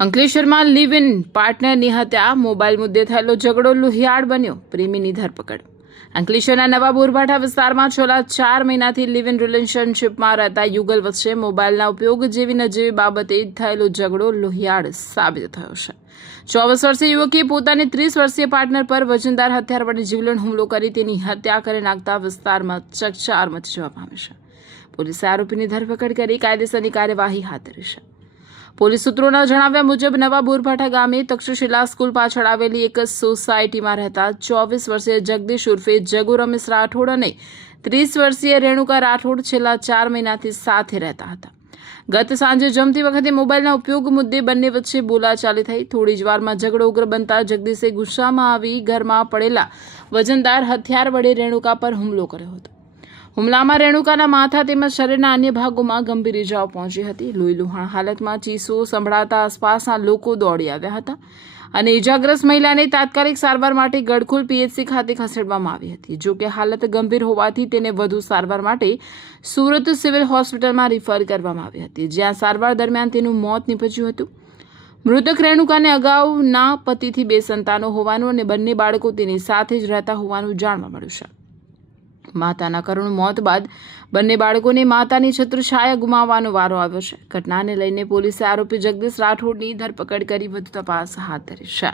અંકલેશ્વરમાં live in પાર્ટનરની હત્યા, mobile મુદ્દે થયેલો ઝઘડો લોહિયાળ બન્યો, પ્રેમીની ધરપકડ. અંકલેશ્વરના નવા બોરભાઠા વિસ્તારમાં છેલ્લા 4 મહિનાથી લિવ ઇન રિલેશનશીપમાં રહેતા યુગલ વચ્ચે મોબાઈલના ઉપયોગ જેવી નજીવી બાબતે થયેલો ઝઘડો લોહિયાળ સાબિત થયો છે. 24 વર્ષીય યુવકે પોતાની 30 વર્ષીય પાર્ટનર પર વજનદાર હથિયાર વડે જીવલેણ હુમલો કરી તેની હત્યા કરી નાખતા વિસ્તારમાં ચકચાર મચી જવા પામી છે. પોલીસે આરોપીની ધરપકડ કરી કાયદેસરની કાર્યવાહી હાથ ધરી છે. પોલીસ સૂત્રોના જણાવ્યા મુજબ નવા બોરભાઠા ગામે તક્ષશિલા સ્કૂલ પાછળ આવેલી એક સોસાયટીમાં રહેતા 24 વર્ષીય જગદીશ ઉર્ફે જગુ રમેશ રાઠોડ અને 30 વર્ષીય રેણુકા રાઠોડ છેલ્લા 4 મહિનાથી સાથે રહેતા હતા. ગત સાંજે જમતી વખતે મોબાઈલના ઉપયોગ મુદ્દે બંને વચ્ચે બોલાચાલી થઈ. થોડી જ વારમાં ઝઘડો ઉગ્ર બનતા જગદીશે ગુસ્સામાં આવી ઘરમાં પડેલા વજનદાર હથિયાર વડે રેણુકા પર હુમલો કર્યો હતો. હુમલામાં રેણુકાના માથા તેમજ શરીરના અન્ય ભાગોમાં ગંભીર ઇજાઓ પહોંચી હતી. લોહીલુહાણ હાલતમાં ચીસો સંભળાતા આસપાસના લોકો દોડી આવ્યા હતા અને ઇજાગ્રસ્ત મહિલાને તાત્કાલિક સારવાર માટે ગડખોલ પીએચસી ખાતે ખસેડવામાં આવી હતી. જો કે હાલત ગંભીર હોવાથી તેને વધુ સારવાર માટે સુરત સિવિલ હોસ્પિટલમાં રિફર કરવામાં આવી હતી, જ્યાં સારવાર દરમિયાન તેનું મોત નીપજ્યું હતું. મૃતક રેણુકાને અગાઉના પતિથી 2 સંતાનો હોવાનું અને બંને બાળકો તેની સાથે જ રહેતા હોવાનું જાણવા મળ્યું છે. માતાના કરુણ મોત બાદ બંને બાળકોને માતાની છત્રછાયા ગુમાવવાનો વારો આવ્યો છે. ઘટનાને લઈને પોલીસે આરોપી જગદીશ રાઠોડની ધરપકડ કરી વધુ તપાસ હાથ ધરી છે.